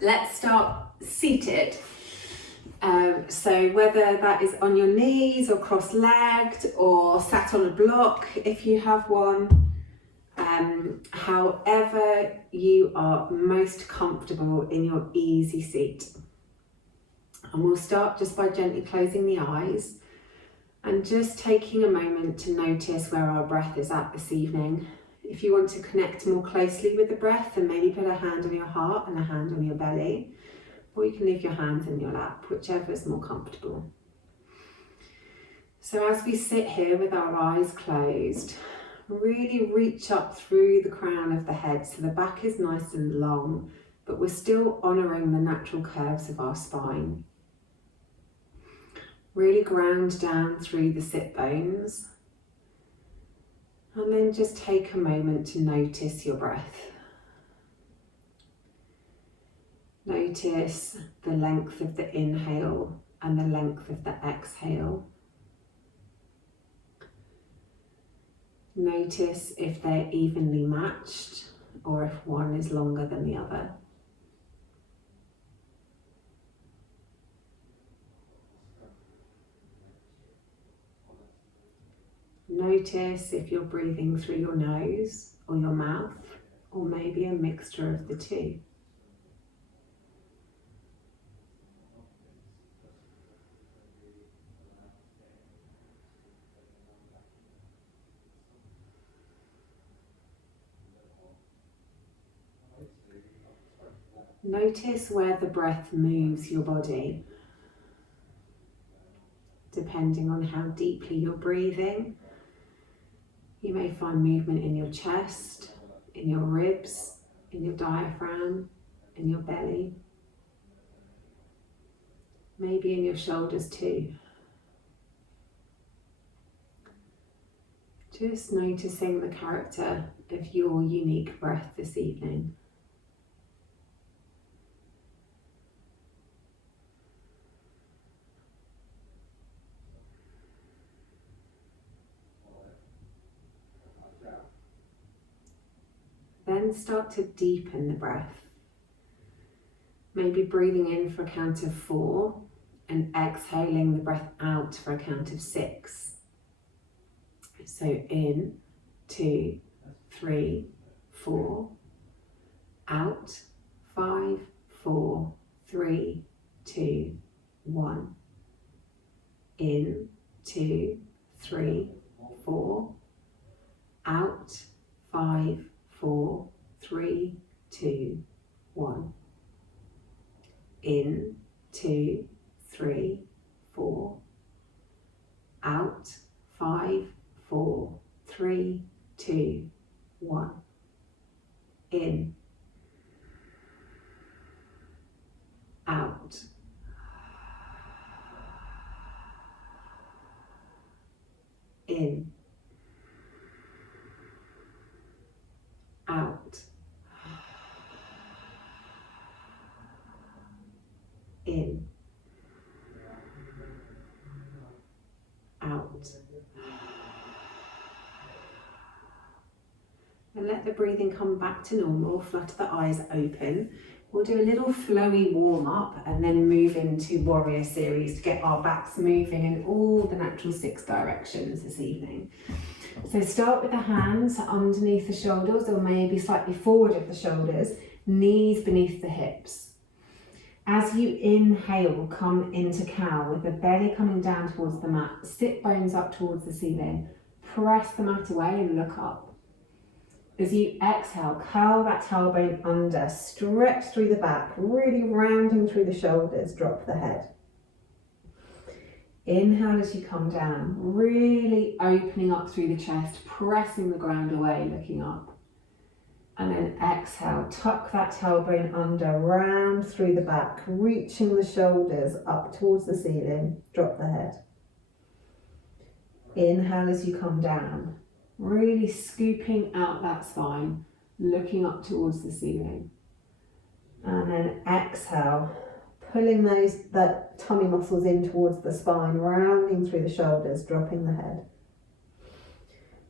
let's start seated. So whether that is on your knees or cross-legged or sat on a block if you have one, however you are most comfortable in your easy seat. And we'll start just by gently closing the eyes and just taking a moment to notice where our breath is at this evening. If you want to connect more closely with the breath, then maybe put a hand on your heart and a hand on your belly, or you can leave your hands in your lap, whichever is more comfortable. So as we sit here with our eyes closed, really reach up through the crown of the head so the back is nice and long, but we're still honouring the natural curves of our spine. Really ground down through the sit bones. And then just take a moment to notice your breath. Notice the length of the inhale and the length of the exhale. Notice if they're evenly matched or if one is longer than the other. Notice if you're breathing through your nose or your mouth, or maybe a mixture of the two. Notice where the breath moves your body, depending on how deeply you're breathing. You may find movement in your chest, in your ribs, in your diaphragm, in your belly, maybe in your shoulders too. Just noticing the character of your unique breath this evening. Then start to deepen the breath. Maybe breathing in for a count of 4 and exhaling the breath out for a count of 6. So in, 2, 3, 4. Out, 5, 4, 3, 2, 1. In, 2, 3, 4. Out, 5, 4, 3, 2, 1. In, 2, 3, 4. Out, 5, 4, 3, 2, 1. In. Out. In. Out. In. Out. And let the breathing come back to normal. Flutter the eyes open. We'll do a little flowy warm up and then move into warrior series to get our backs moving in all the natural 6 directions this evening. So start with the hands underneath the shoulders or maybe slightly forward of the shoulders, knees beneath the hips. As you inhale, come into cow with the belly coming down towards the mat, sit bones up towards the ceiling, press the mat away and look up. As you exhale, curl that tailbone under, stretch through the back, really rounding through the shoulders, drop the head. Inhale as you come down, really opening up through the chest, pressing the ground away, looking up. And then exhale, tuck that tailbone under, round through the back, reaching the shoulders up towards the ceiling, drop the head. Inhale as you come down, really scooping out that spine, looking up towards the ceiling. And then exhale, pulling that tummy muscles in towards the spine, rounding through the shoulders, dropping the head.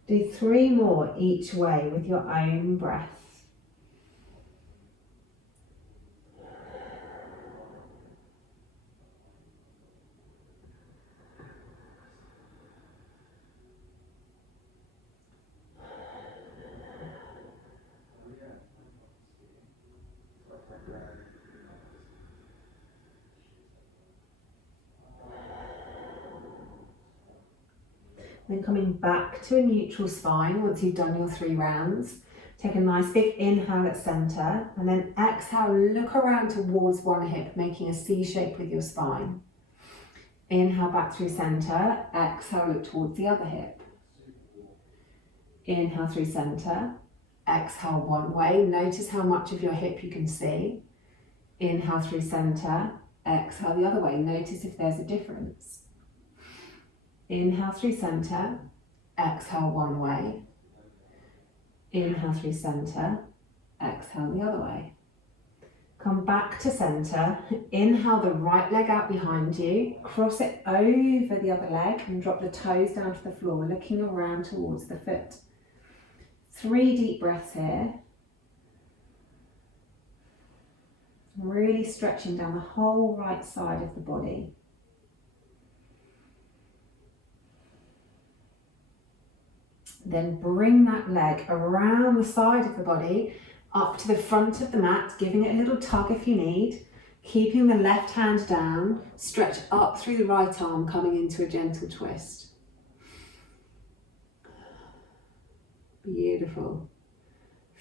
Do 3 more each way with your own breath. Then coming back to a neutral spine once you've done your 3 rounds. Take a nice big inhale at center, and then exhale, look around towards one hip, making a C shape with your spine. Inhale back through center, exhale, look towards the other hip. Inhale through center, exhale one way, notice how much of your hip you can see. Inhale through center, exhale the other way, notice if there's a difference. Inhale through center, exhale one way. Inhale through center, exhale the other way. Come back to center, inhale the right leg out behind you, cross it over the other leg and drop the toes down to the floor, looking around towards the foot. 3 deep breaths here. Really stretching down the whole right side of the body. Then bring that leg around the side of the body, up to the front of the mat, giving it a little tug if you need, keeping the left hand down, stretch up through the right arm, coming into a gentle twist. Beautiful.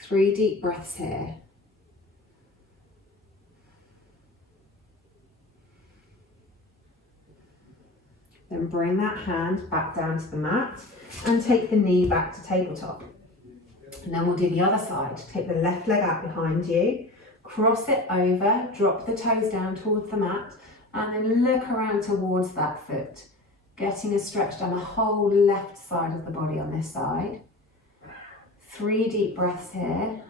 3 deep breaths here. Then bring that hand back down to the mat and take the knee back to tabletop. And then we'll do the other side. Take the left leg out behind you, cross it over, drop the toes down towards the mat, and then look around towards that foot, getting a stretch down the whole left side of the body on this side. 3 deep breaths here.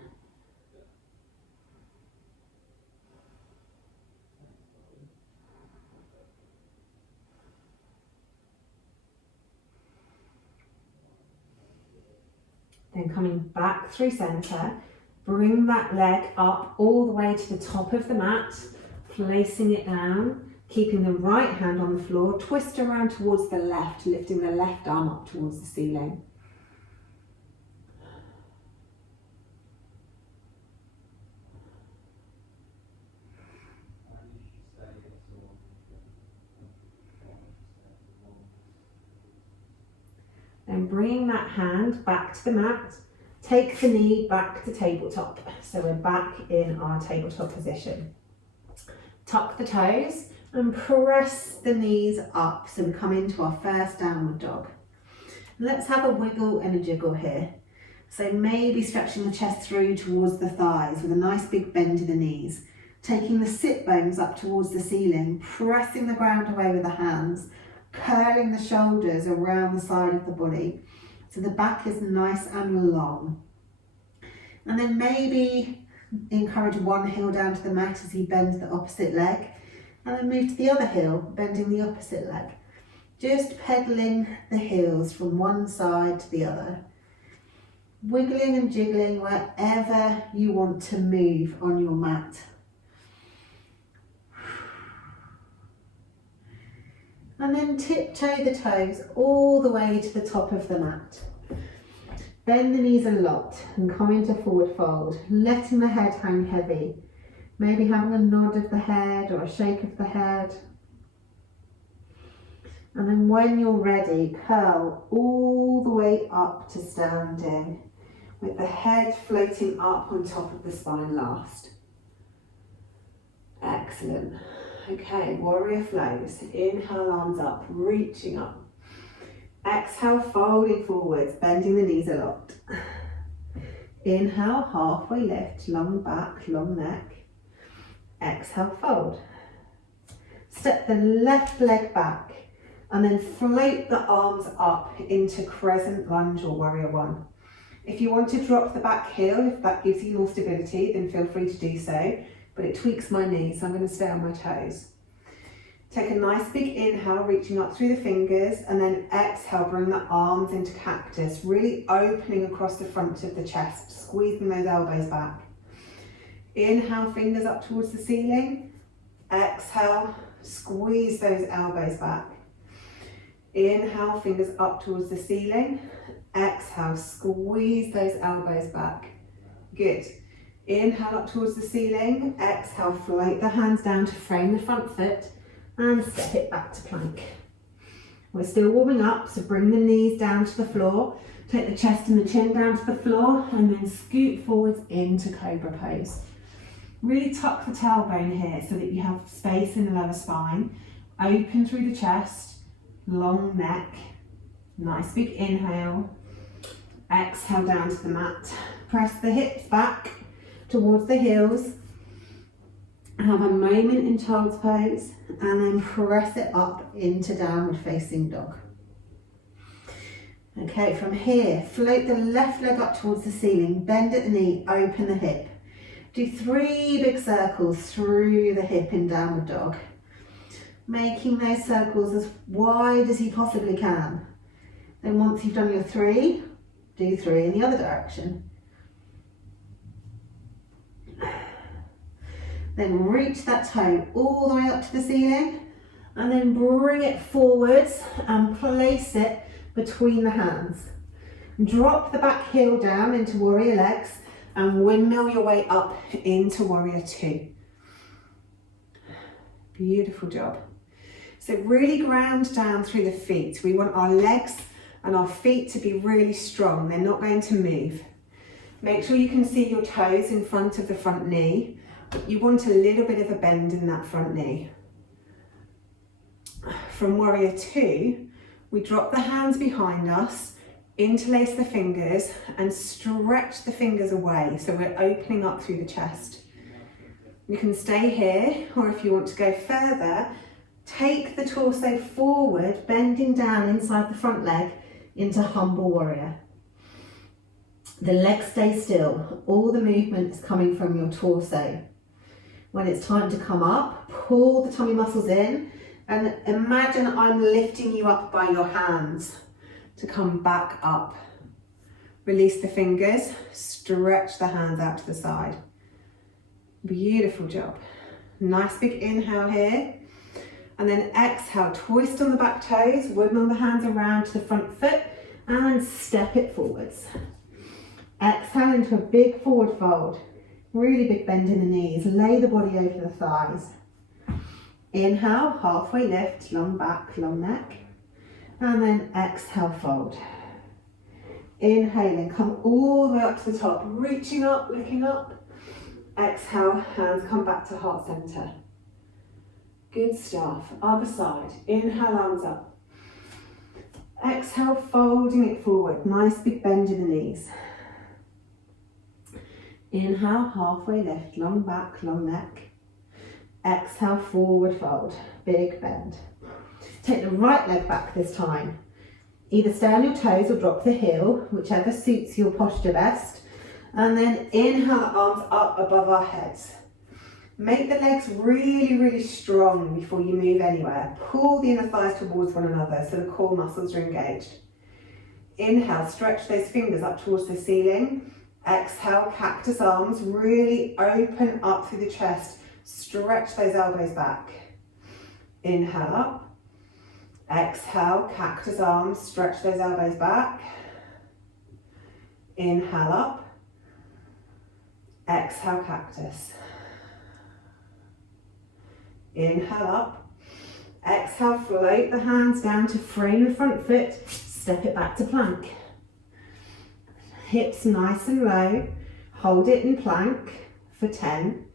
Then coming back through center, bring that leg up all the way to the top of the mat, placing it down, keeping the right hand on the floor, twist around towards the left, lifting the left arm up towards the ceiling. And bringing that hand back to the mat, take the knee back to tabletop. So we're back in our tabletop position. Tuck the toes and press the knees up. So we come into our first downward dog. Let's have a wiggle and a jiggle here. So maybe stretching the chest through towards the thighs with a nice big bend to the knees. Taking the sit bones up towards the ceiling, pressing the ground away with the hands, curling the shoulders around the side of the body so the back is nice and long. And then maybe encourage one heel down to the mat as you bend the opposite leg, and then move to the other heel, bending the opposite leg. Just pedaling the heels from one side to the other, wiggling and jiggling wherever you want to move on your mat. And then tiptoe the toes all the way to the top of the mat. Bend the knees a lot and come into forward fold, letting the head hang heavy. Maybe having a nod of the head or a shake of the head. And then when you're ready, curl all the way up to standing, with the head floating up on top of the spine last. Excellent. Okay, warrior flows. Inhale, arms up, reaching up. Exhale, folding forwards, bending the knees a lot. Inhale, halfway lift, long back, long neck. Exhale, fold. Step the left leg back and then float the arms up into crescent lunge or warrior one. If you want to drop the back heel, if that gives you more stability, then feel free to do so. But it tweaks my knees, so I'm going to stay on my toes. Take a nice big inhale, reaching up through the fingers, and then exhale, bring the arms into cactus, really opening across the front of the chest, squeezing those elbows back. Inhale, fingers up towards the ceiling. Exhale, squeeze those elbows back. Inhale, fingers up towards the ceiling. Exhale, squeeze those elbows back. Good. Inhale up towards the ceiling, exhale, float the hands down to frame the front foot and step it back to plank. We're still warming up, so bring the knees down to the floor. Take the chest and the chin down to the floor and then scoot forwards into Cobra Pose. Really tuck the tailbone here so that you have space in the lower spine. Open through the chest, long neck. Nice big inhale. Exhale down to the mat. Press the hips back towards the heels. Have a moment in child's pose and then press it up into downward facing dog. Okay, from here, float the left leg up towards the ceiling, bend at the knee, open the hip. Do 3 big circles through the hip in downward dog, making those circles as wide as you possibly can. Then once you've done your 3, do 3 in the other direction. Then reach that toe all the way up to the ceiling and then bring it forwards and place it between the hands. Drop the back heel down into warrior legs and windmill your way up into warrior 2. Beautiful job. So really ground down through the feet. We want our legs and our feet to be really strong. They're not going to move. Make sure you can see your toes in front of the front knee. You want a little bit of a bend in that front knee. From warrior 2, we drop the hands behind us, interlace the fingers and stretch the fingers away so we're opening up through the chest. You can stay here, or if you want to go further, take the torso forward, bending down inside the front leg into humble warrior. The legs stay still, all the movement is coming from your torso. When it's time to come up, pull the tummy muscles in and imagine I'm lifting you up by your hands to come back up. Release the fingers, stretch the hands out to the side. Beautiful job. Nice big inhale here. And then exhale, twist on the back toes, wiggle the hands around to the front foot and step it forwards. Exhale into a big forward fold. Really big bend in the knees, lay the body over the thighs. Inhale, halfway lift, long back, long neck. And then exhale, fold. Inhaling, come all the way up to the top, reaching up, looking up. Exhale, hands come back to heart center. Good stuff. Other side. Inhale, arms up. Exhale, folding it forward. Nice big bend in the knees. Inhale, halfway lift, long back, long neck. Exhale, forward fold, big bend. Take the right leg back this time. Either stay on your toes or drop the heel, whichever suits your posture best. And then inhale, arms up above our heads. Make the legs really, really strong before you move anywhere. Pull the inner thighs towards one another so the core muscles are engaged. Inhale, stretch those fingers up towards the ceiling. Exhale, cactus arms, really open up through the chest. Stretch those elbows back. Inhale up. Exhale, cactus arms, stretch those elbows back. Inhale up. Exhale, cactus. Inhale up. Exhale, float the hands down to frame the front foot. Step it back to plank. Hips nice and low. Hold it in plank for 10,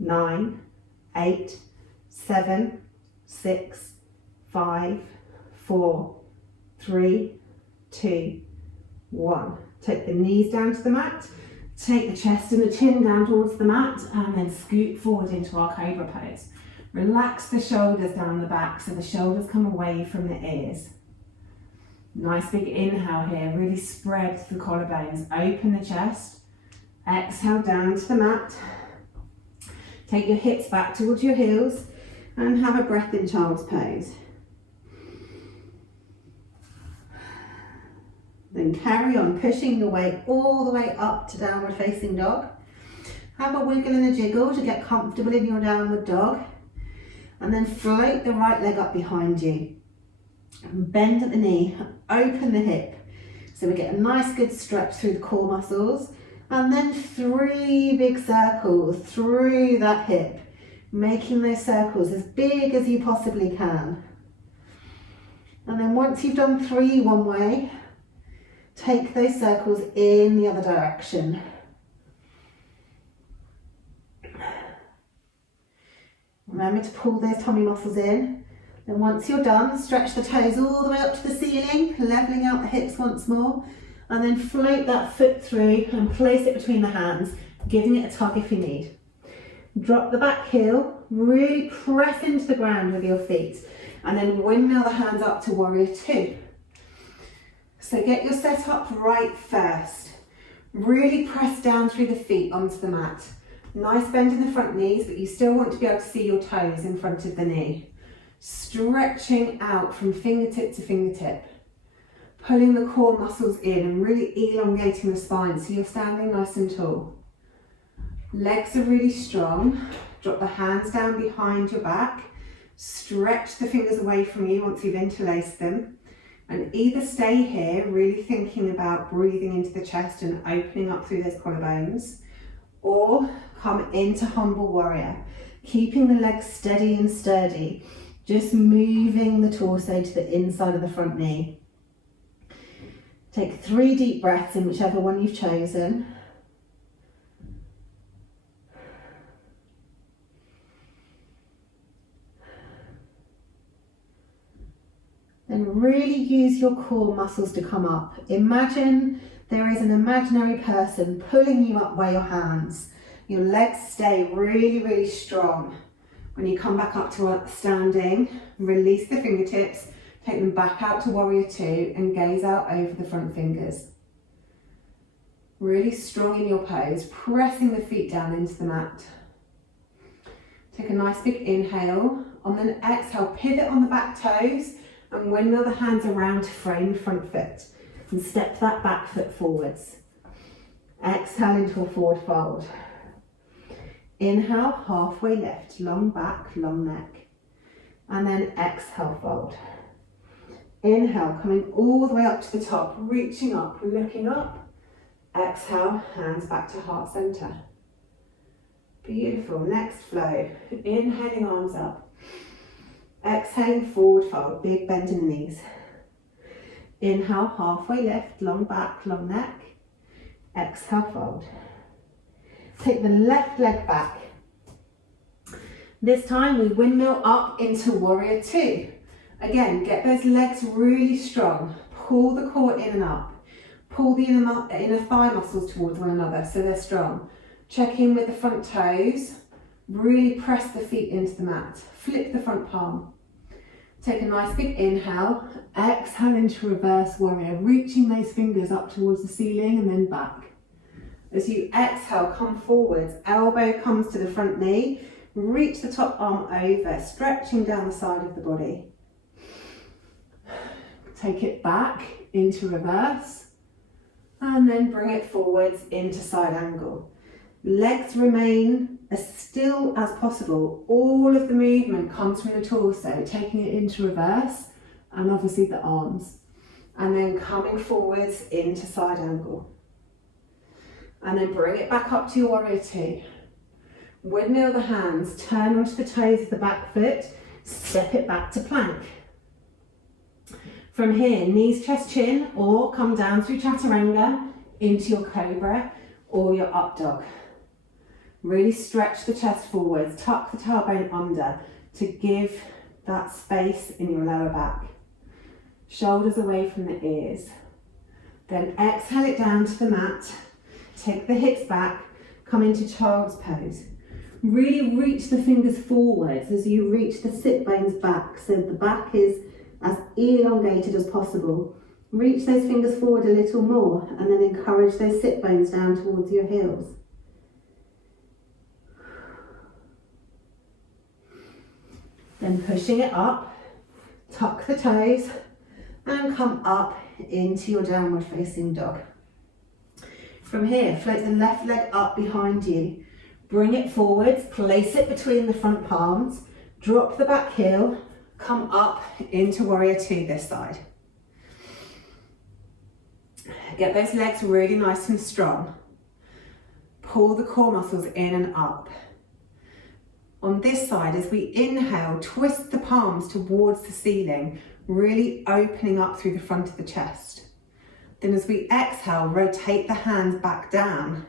9, 8, 7, 6, 5, 4, 3, 2, 1. Take the knees down to the mat. Take the chest and the chin down towards the mat and then scoot forward into our Cobra Pose. Relax the shoulders down the back so the shoulders come away from the ears. Nice big inhale here, really spread the collarbones, open the chest. Exhale down to the mat. Take your hips back towards your heels and have a breath in child's pose. Then carry on pushing your way all the way up to downward facing dog. Have a wiggle and a jiggle to get comfortable in your downward dog. And then float the right leg up behind you. Bend at the knee, open the hip. So we get a nice good stretch through the core muscles. And then 3 big circles through that hip, making those circles as big as you possibly can. And then once you've done 3 one way, take those circles in the other direction. Remember to pull those tummy muscles in. Then once you're done, stretch the toes all the way up to the ceiling, leveling out the hips once more, and then float that foot through and place it between the hands, giving it a tug if you need. Drop the back heel, really press into the ground with your feet, and then windmill the hands up to warrior 2. So get your set up right first. Really press down through the feet onto the mat. Nice bend in the front knees, but you still want to be able to see your toes in front of the knee. Stretching out from fingertip to fingertip. Pulling the core muscles in and really elongating the spine so you're standing nice and tall. Legs are really strong. Drop the hands down behind your back. Stretch the fingers away from you once you've interlaced them. And either stay here, really thinking about breathing into the chest and opening up through those collarbones, or come into humble warrior, keeping the legs steady and sturdy, just moving the torso to the inside of the front knee. Take 3 deep breaths in whichever one you've chosen. Then really use your core muscles to come up. Imagine there is an imaginary person pulling you up by your hands. Your legs stay really, really strong. When you come back up to standing, release the fingertips, take them back out to warrior 2 and gaze out over the front fingers. Really strong in your pose, pressing the feet down into the mat. Take a nice big inhale. On the exhale, pivot on the back toes and windmill the hands around to frame the front foot and step that back foot forwards. Exhale into a forward fold. Inhale, halfway lift, long back, long neck. And then exhale, fold. Inhale, coming all the way up to the top, reaching up, looking up. Exhale, hands back to heart center. Beautiful, next flow. Inhaling, arms up. Exhaling, forward fold, big bend in the knees. Inhale, halfway lift, long back, long neck. Exhale, fold. Take the left leg back. This time we windmill up into warrior 2. Again, get those legs really strong. Pull the core in and up. Pull the inner thigh muscles towards one another so they're strong. Check in with the front toes. Really press the feet into the mat. Flip the front palm. Take a nice big inhale. Exhale into reverse warrior, reaching those fingers up towards the ceiling and then back. As you exhale, come forwards. Elbow comes to the front knee. Reach the top arm over, stretching down the side of the body. Take it back into reverse. And then bring it forwards into side angle. Legs remain as still as possible. All of the movement comes from the torso, taking it into reverse, and obviously the arms. And then coming forwards into side angle. And then bring it back up to your warrior 2. Windmill the hands, turn onto the toes of the back foot, step it back to plank. From here, knees, chest, chin, or come down through chaturanga into your cobra or your up dog. Really stretch the chest forwards, tuck the tailbone under to give that space in your lower back. Shoulders away from the ears. Then exhale it down to the mat. Take the hips back, come into child's pose. Really reach the fingers forwards as you reach the sit bones back, so the back is as elongated as possible. Reach those fingers forward a little more and then encourage those sit bones down towards your heels. Then pushing it up, tuck the toes and come up into your downward facing dog. From here, float the left leg up behind you. Bring it forwards, place it between the front palms, drop the back heel, come up into warrior 2 this side. Get those legs really nice and strong. Pull the core muscles in and up. On this side, as we inhale, twist the palms towards the ceiling, really opening up through the front of the chest. Then as we exhale, rotate the hands back down,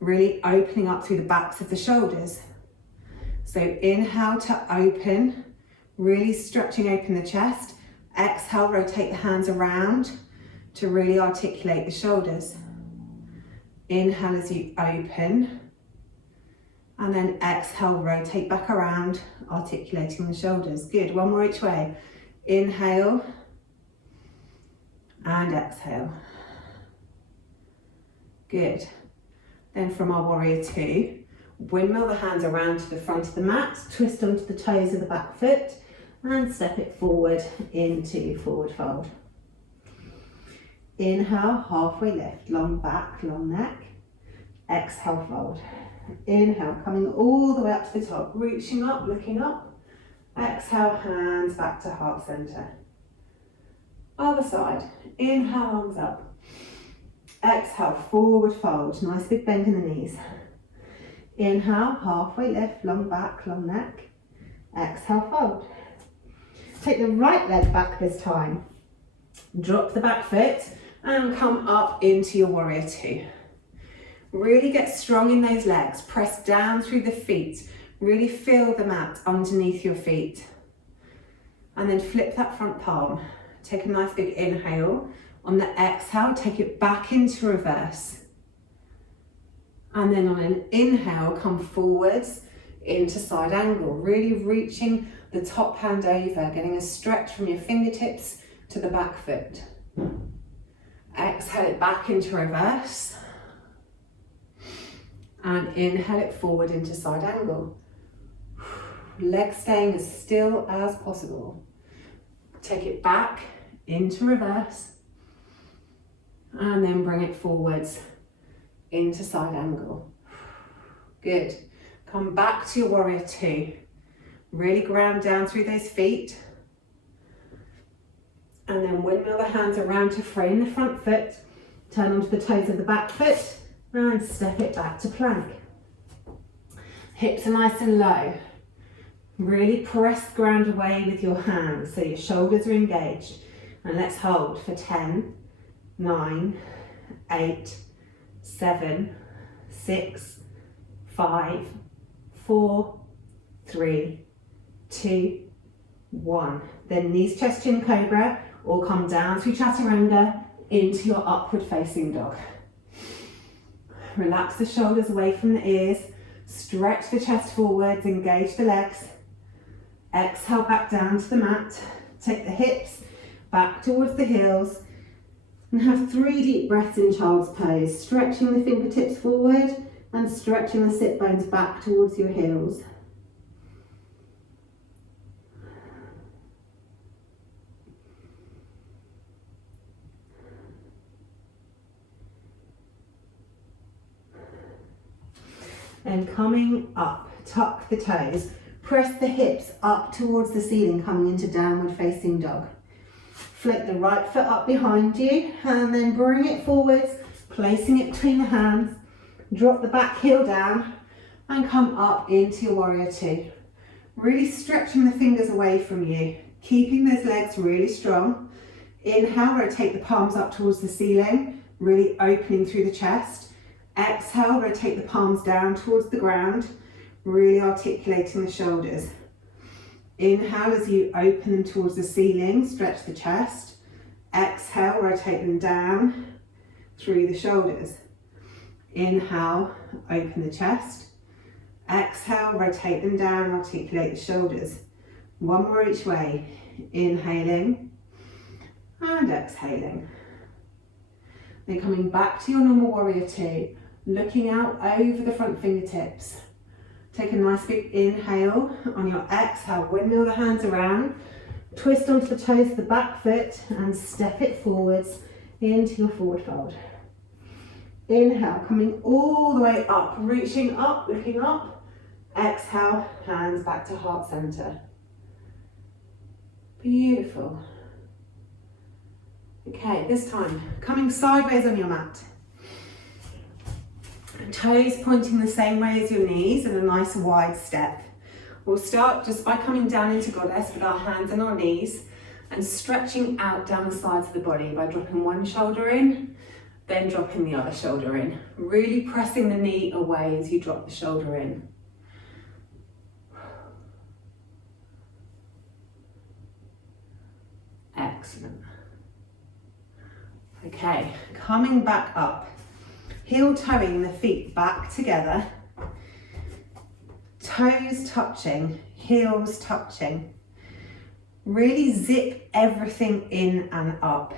really opening up through the backs of the shoulders. So inhale to open, really stretching open the chest. Exhale, rotate the hands around to really articulate the shoulders. Inhale as you open, and then exhale, rotate back around, articulating the shoulders. Good, one more each way. Inhale, and exhale. Good. Then from our warrior two, windmill the hands around to the front of the mat, twist onto the toes of the back foot, and step it forward into forward fold. Inhale, halfway lift, long back, long neck. Exhale, fold. Inhale, coming all the way up to the top, reaching up, looking up. Exhale, hands back to heart center. Other side. Inhale, arms up. Exhale, forward fold. Nice big bend in the knees. Inhale, halfway lift, long back, long neck. Exhale, fold. Take the right leg back this time. Drop the back foot and come up into your warrior two. Really get strong in those legs. Press down through the feet. Really feel the mat underneath your feet. And then flip that front palm. Take a nice big inhale. On the exhale, take it back into reverse. And then on an inhale, come forwards into side angle. Really reaching the top hand over, getting a stretch from your fingertips to the back foot. Exhale it back into reverse. And inhale it forward into side angle. Legs staying as still as possible. Take it back into reverse. And then bring it forwards into side angle. Good. Come back to your warrior two. Really ground down through those feet. And then windmill the hands around to frame the front foot. Turn onto the toes of the back foot. And step it back to plank. Hips are nice and low. Really press the ground away with your hands so your shoulders are engaged. And let's hold for 10, 9, 8, 7, 6, 5, 4, 3, 2, 1. Then knees, chest, chin, cobra, or come down through chaturanga into your upward facing dog. Relax the shoulders away from the ears, stretch the chest forwards, engage the legs. Exhale back down to the mat, take the hips back towards the heels, and have 3 deep breaths in child's pose, stretching the fingertips forward and stretching the sit bones back towards your heels. And coming up, tuck the toes, press the hips up towards the ceiling, coming into downward facing dog. Float the right foot up behind you and then bring it forwards, placing it between the hands. Drop the back heel down and come up into your warrior two. Really stretching the fingers away from you, keeping those legs really strong. Inhale, rotate the palms up towards the ceiling, really opening through the chest. Exhale, rotate the palms down towards the ground, really articulating the shoulders. Inhale as you open them towards the ceiling, stretch the chest. Exhale, rotate them down through the shoulders. Inhale, open the chest. Exhale, rotate them down, articulate the shoulders. One more each way. Inhaling and exhaling. Then coming back to your normal warrior two, looking out over the front fingertips. Take a nice big inhale. On your exhale, windmill the hands around, twist onto the toes of the back foot and step it forwards into your forward fold. Inhale, coming all the way up, reaching up, looking up. Exhale, hands back to heart center. Beautiful. Okay, this time, coming sideways on your mat. Toes pointing the same way as your knees in a nice wide step. We'll start just by coming down into goddess with our hands on our knees and stretching out down the sides of the body by dropping one shoulder in, then dropping the other shoulder in. Really pressing the knee away as you drop the shoulder in. Excellent. Okay, coming back up, heel toeing the feet back together, toes touching, heels touching. Really zip everything in and up.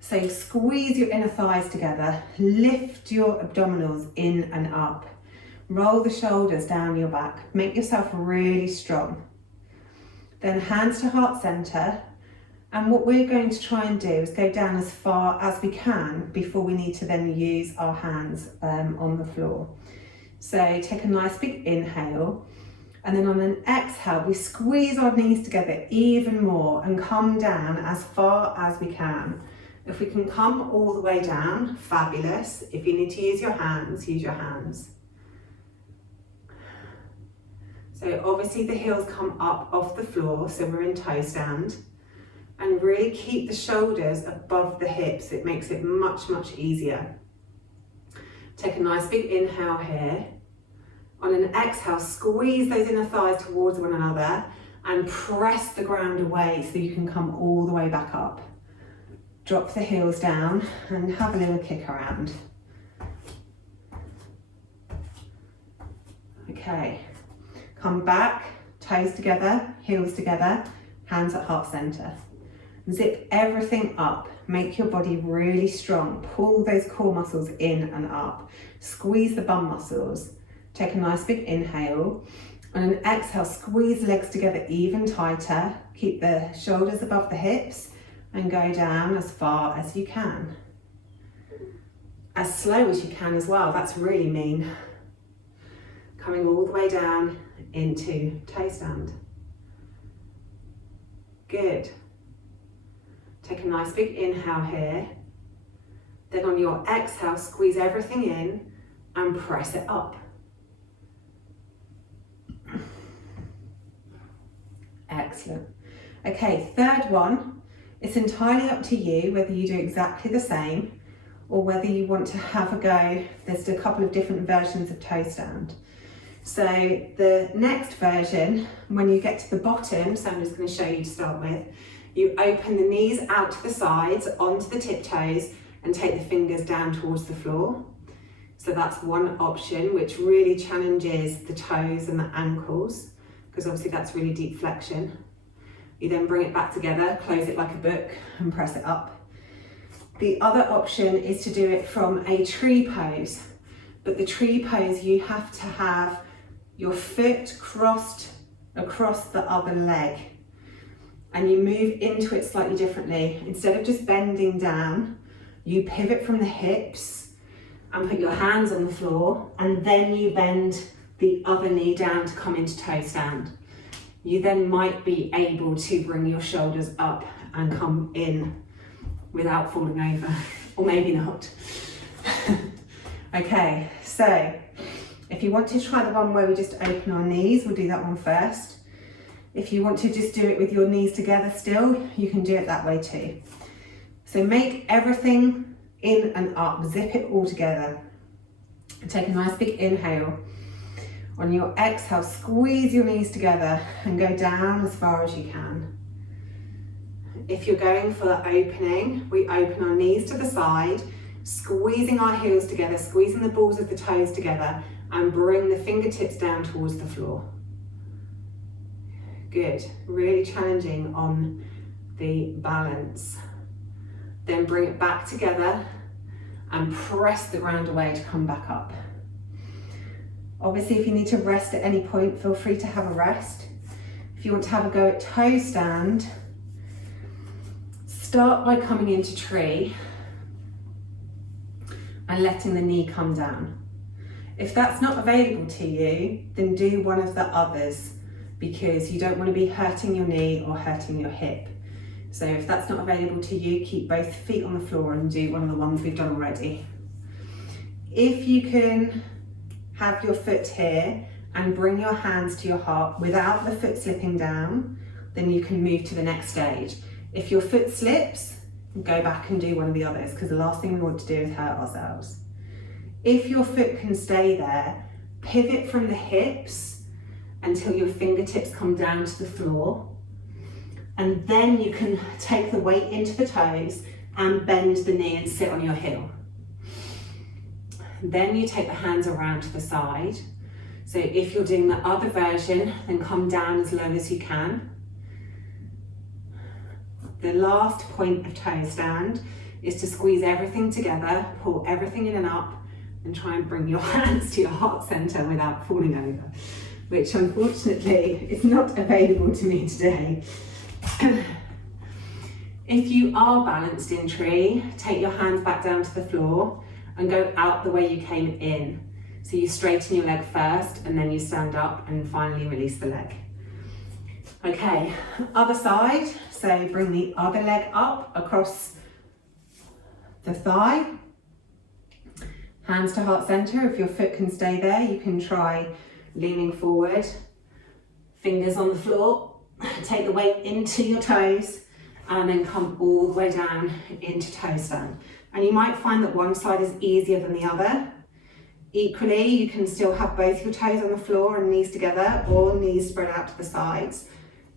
So squeeze your inner thighs together, lift your abdominals in and up, roll the shoulders down your back, make yourself really strong. Then hands to heart center, and what we're going to try and do is go down as far as we can before we need to then use our hands on the floor. So take a nice big inhale, and then on an exhale, we squeeze our knees together even more and come down as far as we can. If we can come all the way down, fabulous. If you need to use your hands, use your hands. So obviously the heels come up off the floor, so we're in toe stand. And really keep the shoulders above the hips. It makes it much, much easier. Take a nice big inhale here. On an exhale, squeeze those inner thighs towards one another and press the ground away so you can come all the way back up. Drop the heels down and have a little kick around. Okay, come back, toes together, heels together, hands at heart center. Zip everything up, make your body really strong. Pull those core muscles in and up. Squeeze the bum muscles. Take a nice big inhale. On an exhale, squeeze the legs together even tighter. Keep the shoulders above the hips and go down as far as you can. As slow as you can as well, that's really mean. Coming all the way down into toe stand. Good. Take a nice big inhale here. Then on your exhale, squeeze everything in and press it up. Excellent. Okay, third one. It's entirely up to you whether you do exactly the same or whether you want to have a go. There's a couple of different versions of toe stand. So the next version, when you get to the bottom, so I'm just going to show you to start with, you open the knees out to the sides, onto the tiptoes, and take the fingers down towards the floor. So that's one option, which really challenges the toes and the ankles, because obviously that's really deep flexion. You then bring it back together, close it like a book, and press it up. The other option is to do it from a tree pose, but the tree pose, you have to have your foot crossed across the other leg, and you move into it slightly differently. Instead of just bending down, you pivot from the hips and put your hands on the floor, and then you bend the other knee down to come into toe stand. You then might be able to bring your shoulders up and come in without falling over, or maybe not. Okay, so if you want to try the one where we just open our knees, we'll do that one first. If you want to just do it with your knees together still, you can do it that way too. So make everything in and up, zip it all together. Take a nice big inhale. On your exhale, squeeze your knees together and go down as far as you can. If you're going for the opening, we open our knees to the side, squeezing our heels together, squeezing the balls of the toes together, and bring the fingertips down towards the floor. Good, really challenging on the balance. Then bring it back together and press the ground away to come back up. Obviously, if you need to rest at any point, feel free to have a rest. If you want to have a go at toe stand, start by coming into tree and letting the knee come down. If that's not available to you, then do one of the others, because you don't want to be hurting your knee or hurting your hip. So if that's not available to you, keep both feet on the floor and do one of the ones we've done already. If you can have your foot here and bring your hands to your heart without the foot slipping down, then you can move to the next stage. If your foot slips, go back and do one of the others, because the last thing we want to do is hurt ourselves. If your foot can stay there, pivot from the hips until your fingertips come down to the floor, and then you can take the weight into the toes and bend the knee and sit on your heel. Then you take the hands around to the side. So if you're doing the other version, then come down as low as you can. The last point of toe stand is to squeeze everything together, pull everything in and up, and try and bring your hands to your heart center without falling over, which unfortunately is not available to me today. If you are balanced in tree, take your hands back down to the floor and go out the way you came in. So you straighten your leg first and then you stand up and finally release the leg. Okay, other side. So bring the other leg up across the thigh. Hands to heart center. If your foot can stay there, you can try leaning forward. Fingers on the floor. Take the weight into your toes and then come all the way down into toe stand. And you might find that one side is easier than the other. Equally, you can still have both your toes on the floor and knees together, or knees spread out to the sides.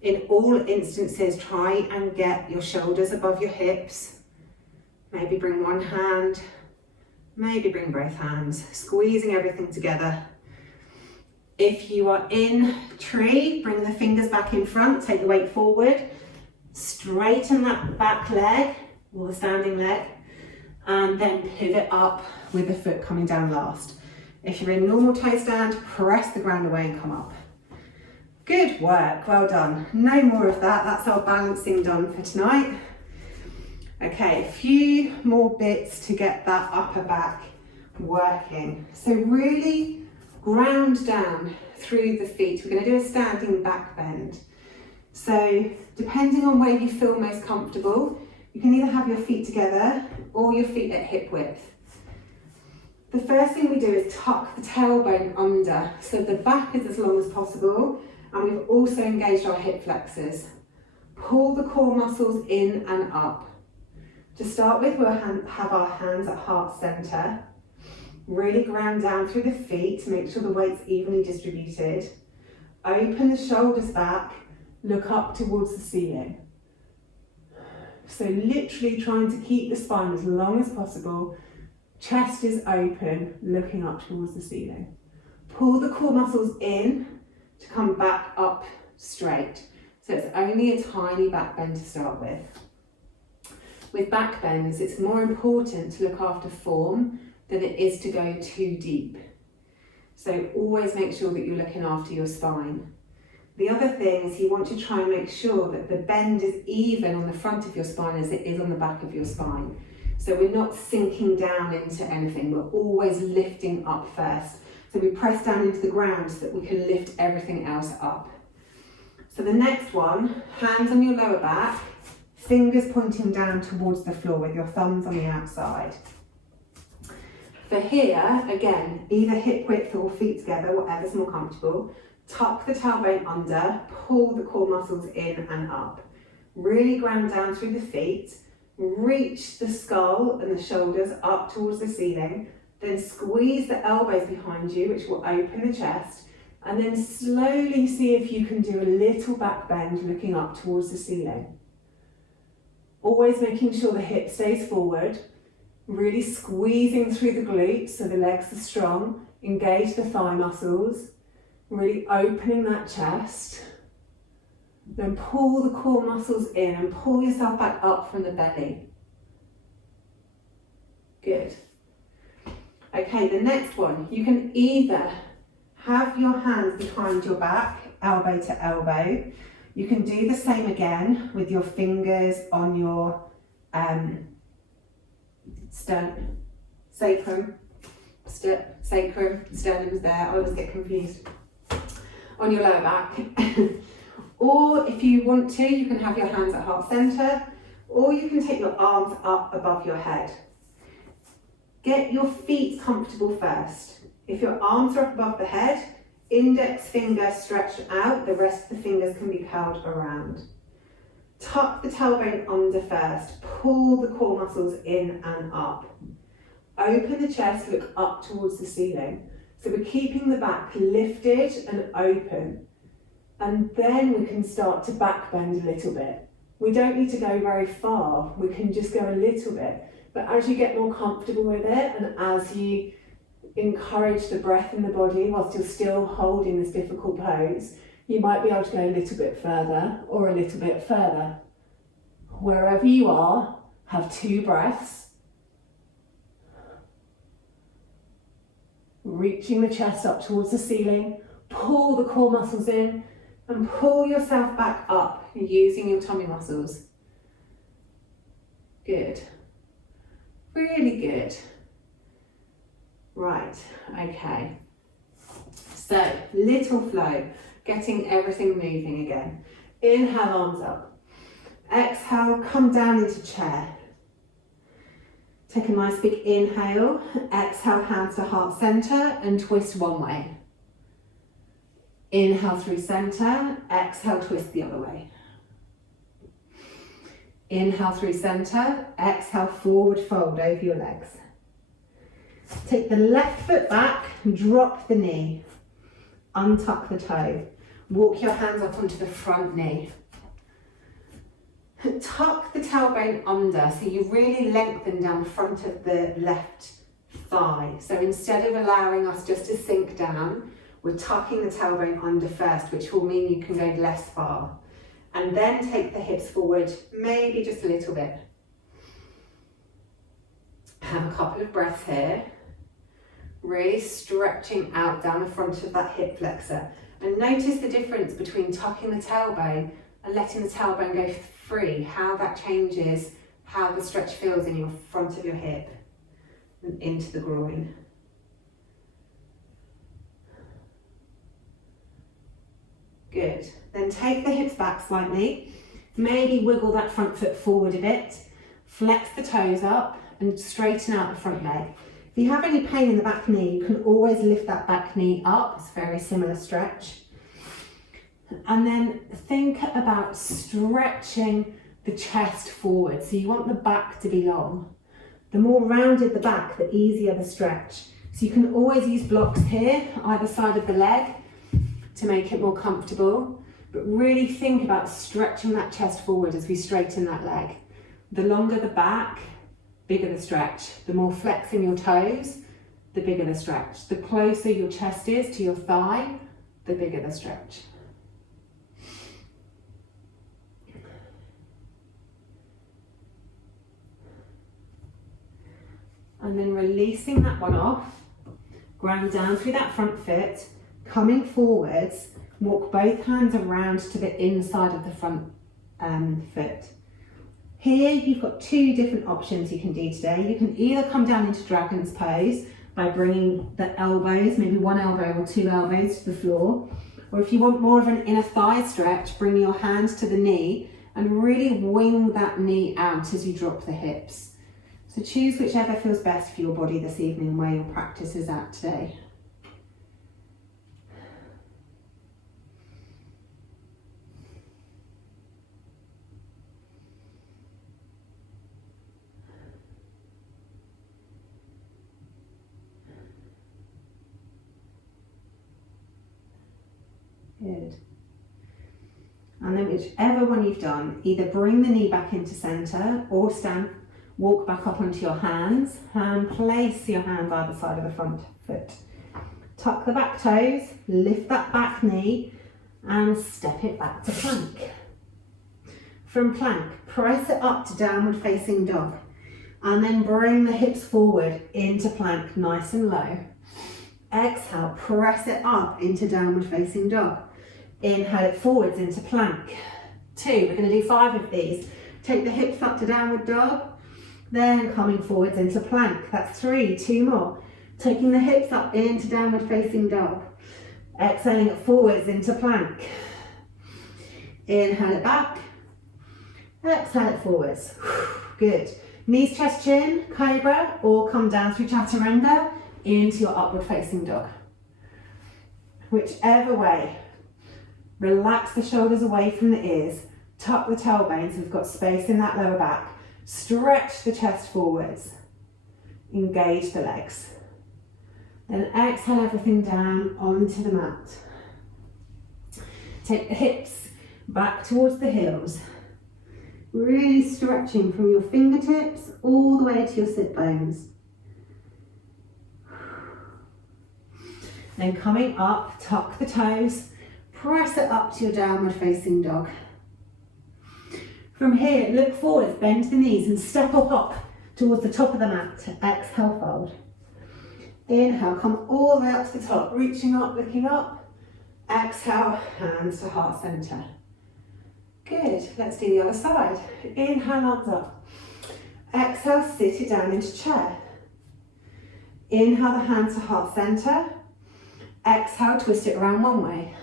In all instances, try and get your shoulders above your hips. Maybe bring one hand, maybe bring both hands, squeezing everything together. If you are in tree, bring the fingers back in front, take the weight forward, straighten that back leg, or the standing leg, and then pivot up with the foot coming down last. If you're in normal toe stand, press the ground away and come up. Good work, well done. No more of that, that's our balancing done for tonight. Okay, a few more bits to get that upper back working. So really ground down through the feet. We're going to do a standing back bend. So depending on where you feel most comfortable, you can either have your feet together or your feet at hip width. The first thing we do is tuck the tailbone under so the back is as long as possible, and we've also engaged our hip flexors. Pull the core muscles in and up. To start with, we'll have our hands at heart center. Really ground down through the feet to make sure the weight's evenly distributed. Open the shoulders back, look up towards the ceiling. So literally trying to keep the spine as long as possible. Chest is open, looking up towards the ceiling. Pull the core muscles in to come back up straight. So it's only a tiny back bend to start with. With back bends, it's more important to look after form than it is to go too deep. So always make sure that you're looking after your spine. The other thing is you want to try and make sure that the bend is even on the front of your spine as it is on the back of your spine. So we're not sinking down into anything, we're always lifting up first. So we press down into the ground so that we can lift everything else up. So the next one, hands on your lower back, fingers pointing down towards the floor with your thumbs on the outside. For here, again, either hip width or feet together, whatever's more comfortable. Tuck the tailbone under, pull the core muscles in and up. Really ground down through the feet, reach the skull and the shoulders up towards the ceiling, then squeeze the elbows behind you, which will open the chest, and then slowly see if you can do a little back bend looking up towards the ceiling. Always making sure the hip stays forward, really squeezing through the glutes so the legs are strong, engage the thigh muscles, really opening that chest. Then pull the core muscles in and pull yourself back up from the belly. Good. Okay, the next one, you can either have your hands behind your back, elbow to elbow. You can do the same again with your fingers on your sacrum, sternum's there, I always get confused, on your lower back. Or if you want to, you can have your hands at heart center, or you can take your arms up above your head. Get your feet comfortable first. If your arms are up above the head, Index finger stretched out, the rest of the fingers can be curled around. Tuck the tailbone under first, pull the core muscles in and up. Open the chest, look up towards the ceiling. So we're keeping the back lifted and open. And then we can start to back bend a little bit. We don't need to go very far, we can just go a little bit. But as you get more comfortable with it and as you encourage the breath in the body whilst you're still holding this difficult pose, you might be able to go a little bit further or a little bit further. Wherever you are, have 2 breaths. Reaching the chest up towards the ceiling, pull the core muscles in and pull yourself back up using your tummy muscles. Good. Really good. Right, okay. So, little flow, getting everything moving again. Inhale, arms up. Exhale, come down into chair. Take a nice big inhale. Exhale, hands to heart center and twist one way. Inhale through center. Exhale, twist the other way. Inhale through center. Exhale, forward fold over your legs. Take the left foot back, drop the knee. Untuck the toe. Walk your hands up onto the front knee. Tuck the tailbone under, so you really lengthen down the front of the left thigh. So instead of allowing us just to sink down, we're tucking the tailbone under first, which will mean you can go less far. And then take the hips forward, maybe just a little bit. Have a couple of breaths here. Really stretching out down the front of that hip flexor. And notice the difference between tucking the tailbone and letting the tailbone go free, how that changes how the stretch feels in your front of your hip and into the groin. Good. Then take the hips back slightly. Maybe wiggle that front foot forward a bit. Flex the toes up and straighten out the front leg. If you have any pain in the back knee, you can always lift that back knee up. It's a very similar stretch. And then think about stretching the chest forward. So you want the back to be long. The more rounded the back, the easier the stretch. So you can always use blocks here, either side of the leg, to make it more comfortable. But really think about stretching that chest forward as we straighten that leg. The longer the back, bigger the stretch. The more flex in your toes, the bigger the stretch. The closer your chest is to your thigh, the bigger the stretch. And then releasing that one off, ground down through that front foot, coming forwards, walk both hands around to the inside of the front foot. Here you've got 2 different options you can do today. You can either come down into dragon's pose by bringing the elbows, maybe 1 elbow or 2 elbows to the floor. Or if you want more of an inner thigh stretch, bring your hands to the knee and really wing that knee out as you drop the hips. So choose whichever feels best for your body this evening and where your practice is at today. Good. And then whichever one you've done, either bring the knee back into center or stand, walk back up onto your hands and place your hand either side of the front foot. Tuck the back toes, lift that back knee and step it back to plank. From plank, press it up to downward facing dog and then bring the hips forward into plank nice and low. Exhale, press it up into downward facing dog. Inhale it forwards into plank. 2, we're going to do 5 of these. Take the hips up to downward dog, then coming forwards into plank. That's 3, 2 more. Taking the hips up into downward facing dog. Exhaling it forwards into plank. Inhale it back. Exhale it forwards. Good. Knees, chest, chin, cobra, or come down through chaturanga into your upward facing dog. whichever way. Relax the shoulders away from the ears. Tuck the tailbone so we've got space in that lower back. Stretch the chest forwards. Engage the legs. Then exhale everything down onto the mat. Take the hips back towards the heels. Really stretching from your fingertips all the way to your sit bones. Then coming up, tuck the toes, press it up to your downward facing dog. From here, look forward, bend the knees and step up towards the top of the mat. Exhale, fold. Inhale, come all the way up to the top, reaching up, looking up. Exhale, hands to heart center. Good, let's do the other side. Inhale, arms up. Exhale, sit it down into chair. Inhale, the hands to heart center. Exhale, twist it around one way.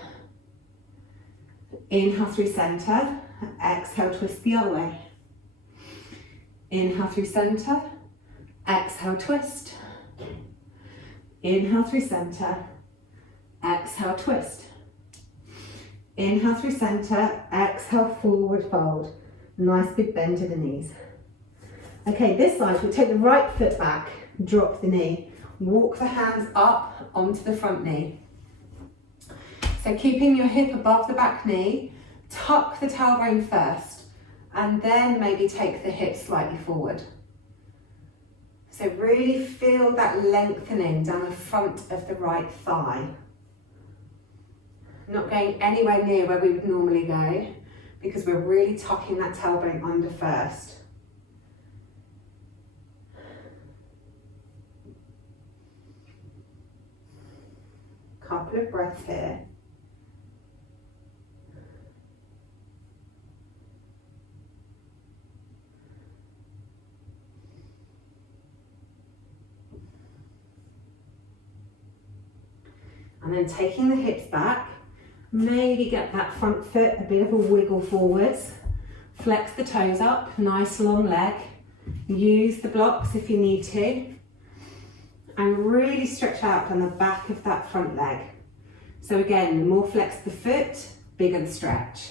Inhale through center. Exhale, twist the other way. Inhale through center. Exhale, twist. Inhale through center. Exhale, twist. Inhale through center. Exhale, forward fold. Nice big bend to the knees. Okay, this side, we'll take the right foot back, drop the knee. Walk the hands up onto the front knee. So keeping your hip above the back knee, tuck the tailbone first, and then maybe take the hips slightly forward. So really feel that lengthening down the front of the right thigh. Not going anywhere near where we would normally go, because we're really tucking that tailbone under first. Couple of breaths here. And then taking the hips back, maybe get that front foot a bit of a wiggle forwards. Flex the toes up, nice long leg. Use the blocks if you need to. And really stretch out on the back of that front leg. So again, the more flex the foot, bigger the stretch.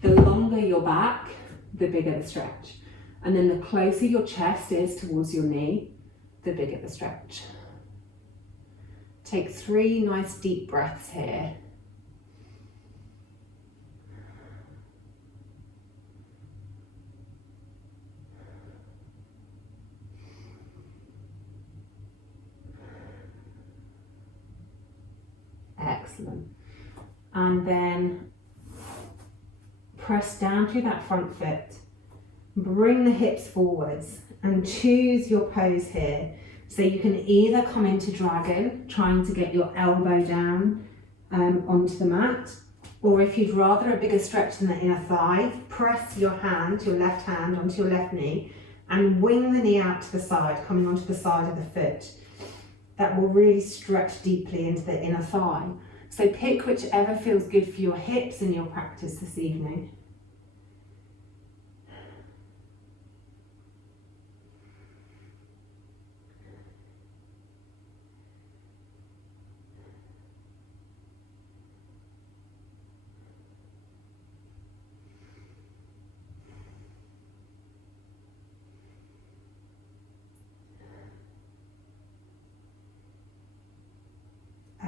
The longer your back, the bigger the stretch. And then the closer your chest is towards your knee, the bigger the stretch. Take 3 nice deep breaths here. Excellent. And then press down through that front foot. Bring the hips forwards and choose your pose here. So you can either come into dragon, trying to get your elbow down onto the mat, or if you'd rather a bigger stretch in the inner thigh, press your hand, your left hand onto your left knee and wing the knee out to the side, coming onto the side of the foot. That will really stretch deeply into the inner thigh. So pick whichever feels good for your hips in your practice this evening.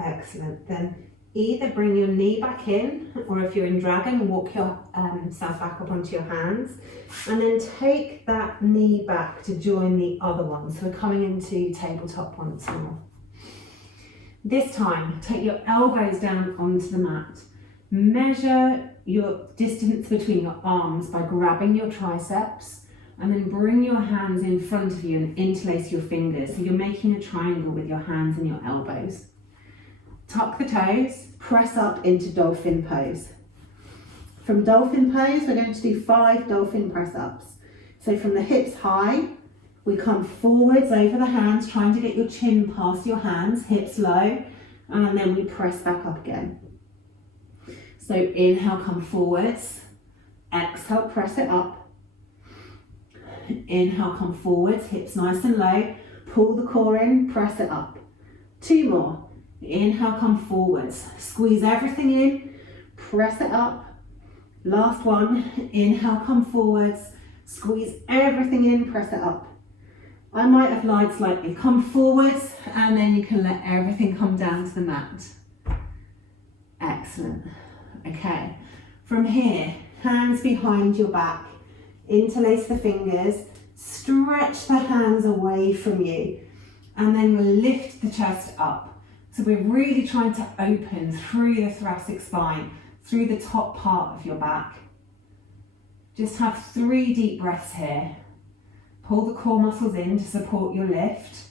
Excellent. Then either bring your knee back in, or if you're in dragon, walk yourself back up onto your hands, and then take that knee back to join the other one. So we're coming into tabletop once more. This time, take your elbows down onto the mat. Measure your distance between your arms by grabbing your triceps, and then bring your hands in front of you and interlace your fingers. So you're making a triangle with your hands and your elbows. Tuck the toes, press up into Dolphin Pose. From Dolphin Pose, we're going to do 5 Dolphin Press Ups. So from the hips high, we come forwards over the hands, trying to get your chin past your hands, hips low, and then we press back up again. So inhale, come forwards. Exhale, press it up. Inhale, come forwards, hips nice and low. Pull the core in, press it up. 2 more. Inhale, come forwards. Squeeze everything in, press it up. Last one, inhale, come forwards. Squeeze everything in, press it up. I might have lied slightly. Come forwards and then you can let everything come down to the mat. Excellent. Okay, from here, hands behind your back. Interlace the fingers, stretch the hands away from you, and then we'll lift the chest up. So we're really trying to open through the thoracic spine, through the top part of your back. Just have 3 deep breaths here. Pull the core muscles in to support your lift.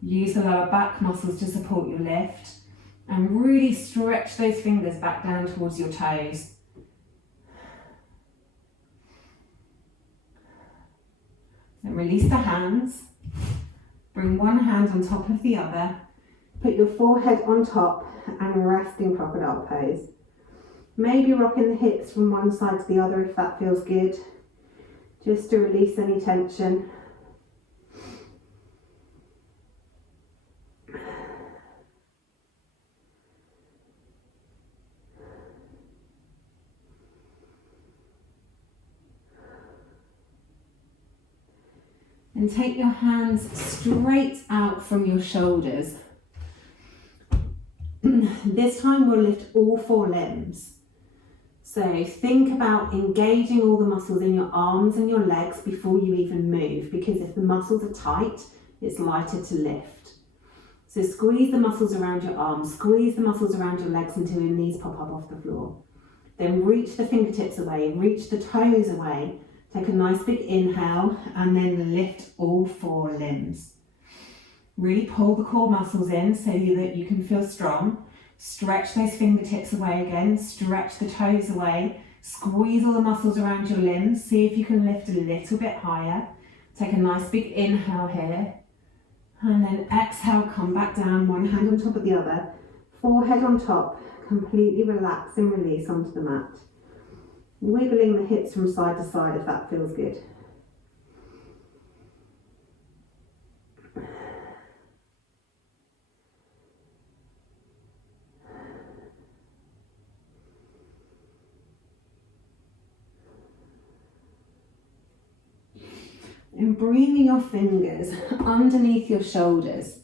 Use the lower back muscles to support your lift. And really stretch those fingers back down towards your toes. Then release the hands. Bring one hand on top of the other. Put your forehead on top and rest in crocodile pose. Maybe rocking the hips from one side to the other if that feels good, just to release any tension. And take your hands straight out from your shoulders. This time we'll lift all 4 limbs. So think about engaging all the muscles in your arms and your legs before you even move, because if the muscles are tight, it's lighter to lift. So squeeze the muscles around your arms, squeeze the muscles around your legs until your knees pop up off the floor. Then reach the fingertips away, reach the toes away. Take a nice big inhale and then lift all 4 limbs. Really pull the core muscles in so that you can feel strong. Stretch those fingertips away again, stretch the toes away, squeeze all the muscles around your limbs, see if you can lift a little bit higher. Take a nice big inhale here, and then exhale, come back down, one hand on top of the other, forehead on top, completely relax and release onto the mat. Wiggling the hips from side to side if that feels good. And bringing your fingers underneath your shoulders.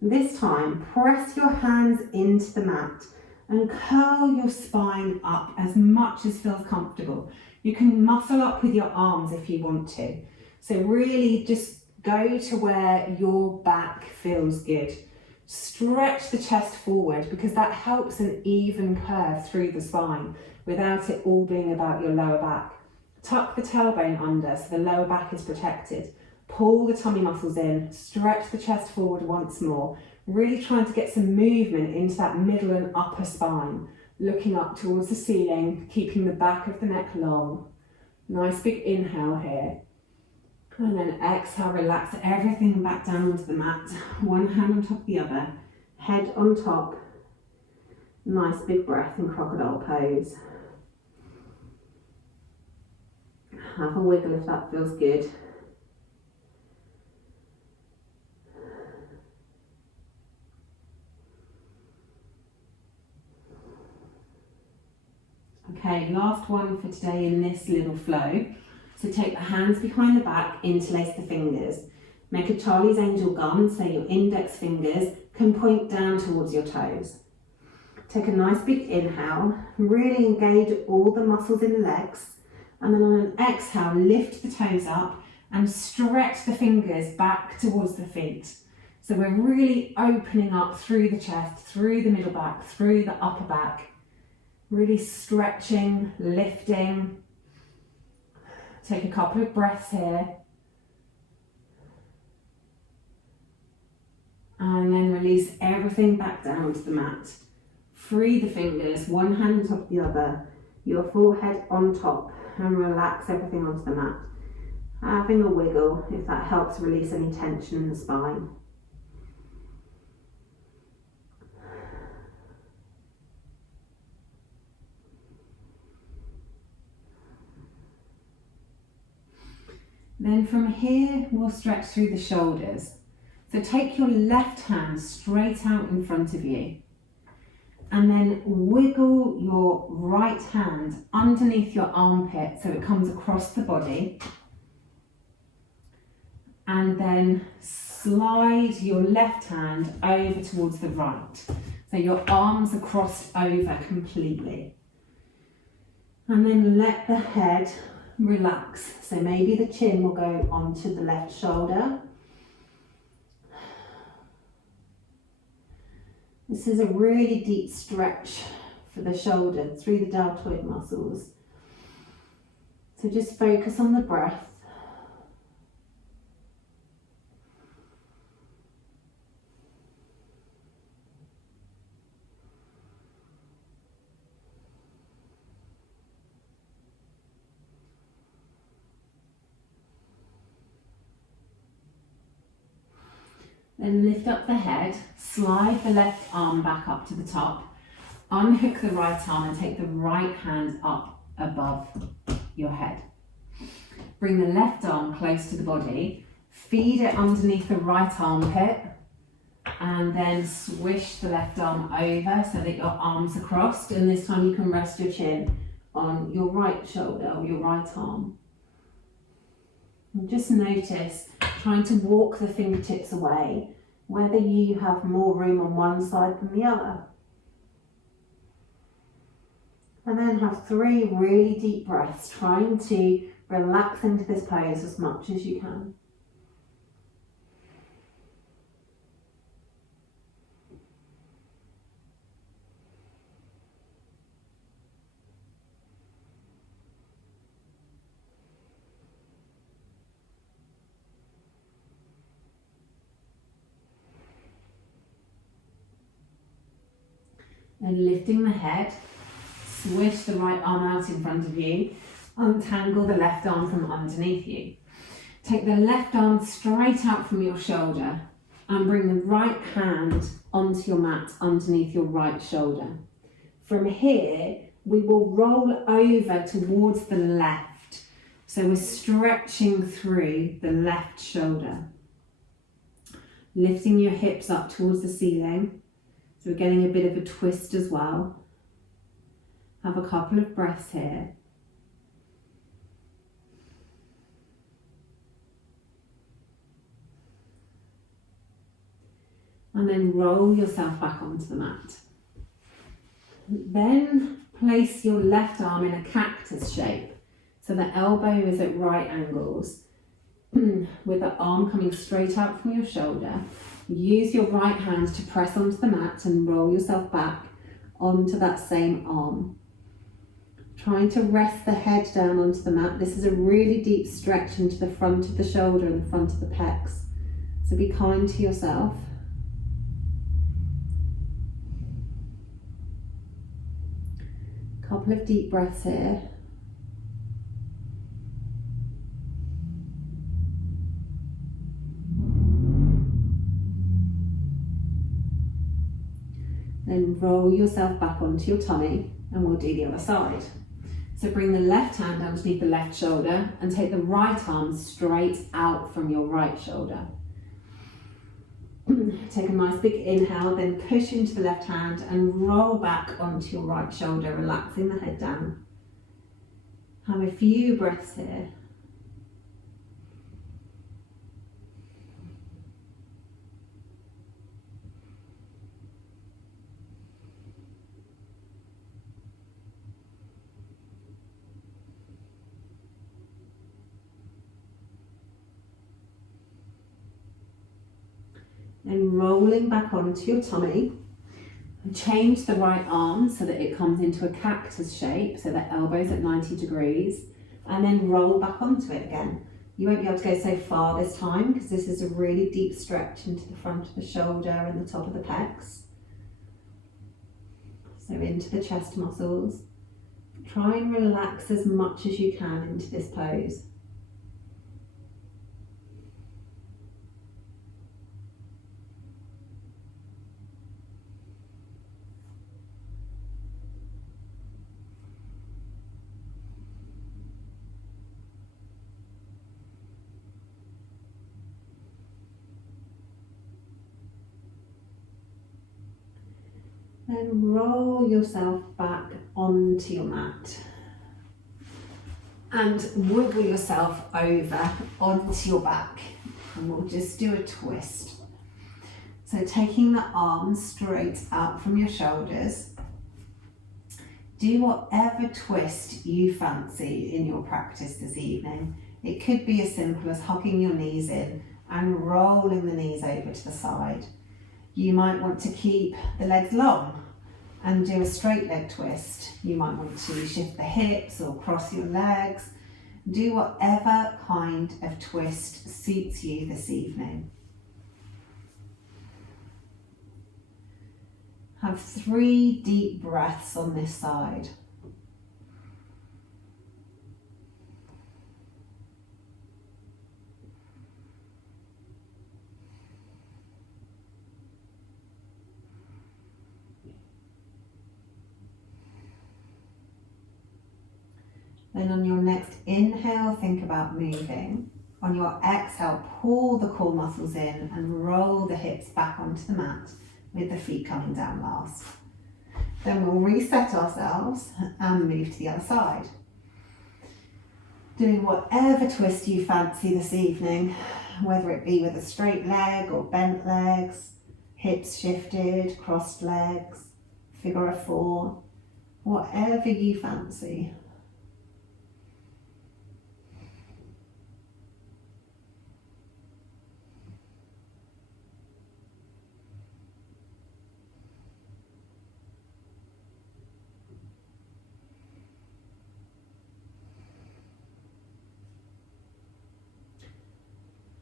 This time, press your hands into the mat and curl your spine up as much as feels comfortable. You can muscle up with your arms if you want to. So really just go to where your back feels good. Stretch the chest forward because that helps an even curve through the spine without it all being about your lower back. Tuck the tailbone under so the lower back is protected. Pull the tummy muscles in, stretch the chest forward once more. Really trying to get some movement into that middle and upper spine. Looking up towards the ceiling, keeping the back of the neck long. Nice big inhale here. And then exhale, relax everything back down onto the mat. One hand on top of the other, head on top. Nice big breath in crocodile pose. Have a wiggle if that feels good. Okay, last one for today in this little flow. So take the hands behind the back, interlace the fingers. Make a Charlie's Angel gun so your index fingers can point down towards your toes. Take a nice big inhale, really engage all the muscles in the legs. And then on an exhale, lift the toes up and stretch the fingers back towards the feet. So we're really opening up through the chest, through the middle back, through the upper back. Really stretching, lifting. Take a couple of breaths here. And then release everything back down to the mat. Free the fingers, one hand on top of the other, your forehead on top. And relax everything onto the mat. Having a wiggle if that helps release any tension in the spine. Then from here, we'll stretch through the shoulders. So take your left hand straight out in front of you. And then wiggle your right hand underneath your armpit so it comes across the body. And then slide your left hand over towards the right. So your arms are crossed over completely. And then let the head relax. So maybe the chin will go onto the left shoulder. This is a really deep stretch for the shoulder through the deltoid muscles. So just focus on the breath. Then lift up the head, slide the left arm back up to the top, unhook the right arm and take the right hand up above your head. Bring the left arm close to the body, feed it underneath the right armpit, and then swish the left arm over so that your arms are crossed, and this time you can rest your chin on your right shoulder or your right arm. And just notice trying to walk the fingertips away, whether you have more room on one side than the other. And then have 3 really deep breaths, trying to relax into this pose as much as you can. And lifting the head, swish the right arm out in front of you, untangle the left arm from underneath you. Take the left arm straight out from your shoulder and bring the right hand onto your mat underneath your right shoulder. From here, we will roll over towards the left. So we're stretching through the left shoulder. Lifting your hips up towards the ceiling. So we're getting a bit of a twist as well. Have a couple of breaths here. And then roll yourself back onto the mat. Then place your left arm in a cactus shape. So the elbow is at right angles, with the arm coming straight out from your shoulder. Use your right hand to press onto the mat and roll yourself back onto that same arm. Trying to rest the head down onto the mat. This is a really deep stretch into the front of the shoulder and the front of the pecs. So be kind to yourself. Couple of deep breaths here. Then roll yourself back onto your tummy and we'll do the other side. So bring the left hand underneath the left shoulder and take the right arm straight out from your right shoulder. Take a nice big inhale, then push into the left hand and roll back onto your right shoulder, relaxing the head down. Have a few breaths here. Then rolling back onto your tummy, and change the right arm so that it comes into a cactus shape, so that elbow's at 90 degrees, and then roll back onto it again. You won't be able to go so far this time because this is a really deep stretch into the front of the shoulder and the top of the pecs. So into the chest muscles. Try and relax as much as you can into this pose. Then roll yourself back onto your mat and wiggle yourself over onto your back, and we'll just do a twist. So taking the arms straight out from your shoulders, do whatever twist you fancy in your practice this evening. It could be as simple as hugging your knees in and rolling the knees over to the side. You might want to keep the legs long and do a straight leg twist. You might want to shift the hips or cross your legs. Do whatever kind of twist suits you this evening. Have 3 deep breaths on this side. Then on your next inhale, think about moving. On your exhale, pull the core muscles in and roll the hips back onto the mat with the feet coming down last. Then we'll reset ourselves and move to the other side. Doing whatever twist you fancy this evening, whether it be with a straight leg or bent legs, hips shifted, crossed legs, figure of 4, whatever you fancy.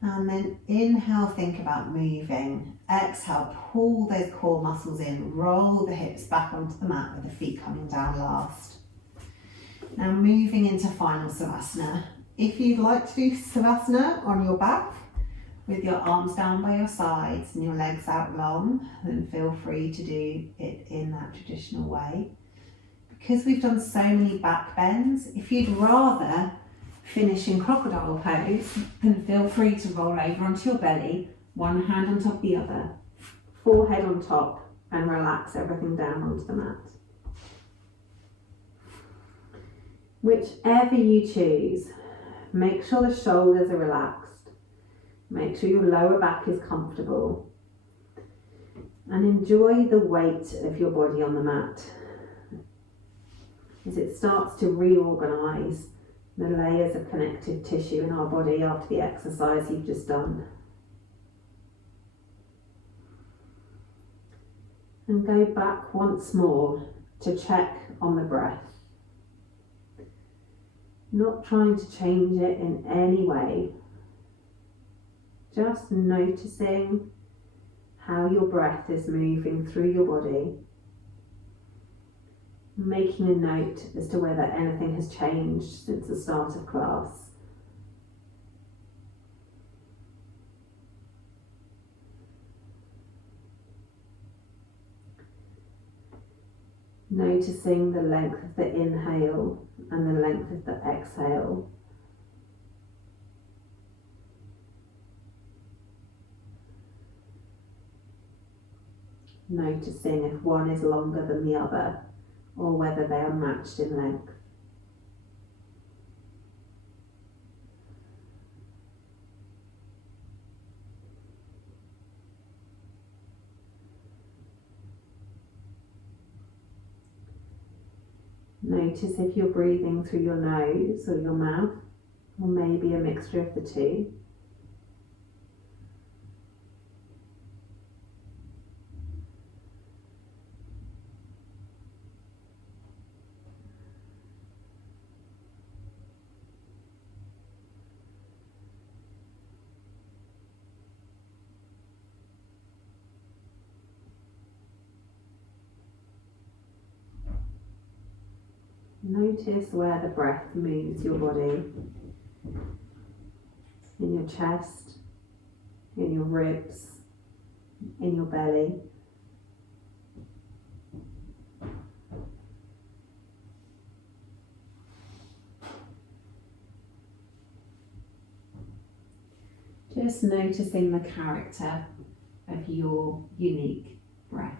And then inhale, think about moving. Exhale, pull those core muscles in, roll the hips back onto the mat with the feet coming down last. Now moving into final Savasana. If you'd like to do Savasana on your back with your arms down by your sides and your legs out long, then feel free to do it in that traditional way. Because we've done so many back bends, if you'd rather finish in crocodile pose, then feel free to roll over onto your belly, one hand on top of the other, forehead on top, and relax everything down onto the mat. Whichever you choose, make sure the shoulders are relaxed, make sure your lower back is comfortable, and enjoy the weight of your body on the mat as it starts to reorganise the layers of connective tissue in our body after the exercise you've just done. And go back once more to check on the breath. Not trying to change it in any way, just noticing how your breath is moving through your body. Making a note as to whether anything has changed since the start of class. Noticing the length of the inhale and the length of the exhale. Noticing if one is longer than the other, or whether they are matched in length. Notice if you're breathing through your nose or your mouth, or maybe a mixture of the two. Notice where the breath moves your body, in your chest, in your ribs, in your belly. Just noticing the character of your unique breath.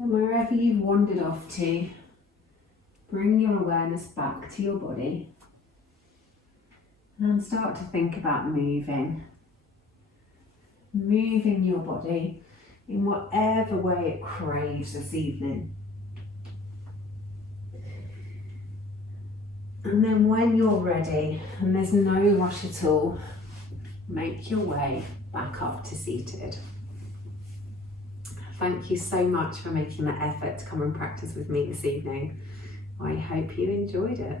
And wherever you've wandered off to, bring your awareness back to your body and start to think about moving. Moving your body in whatever way it craves this evening. And then when you're ready, and there's no rush at all, make your way back up to seated. Thank you so much for making the effort to come and practice with me this evening. I hope you enjoyed it.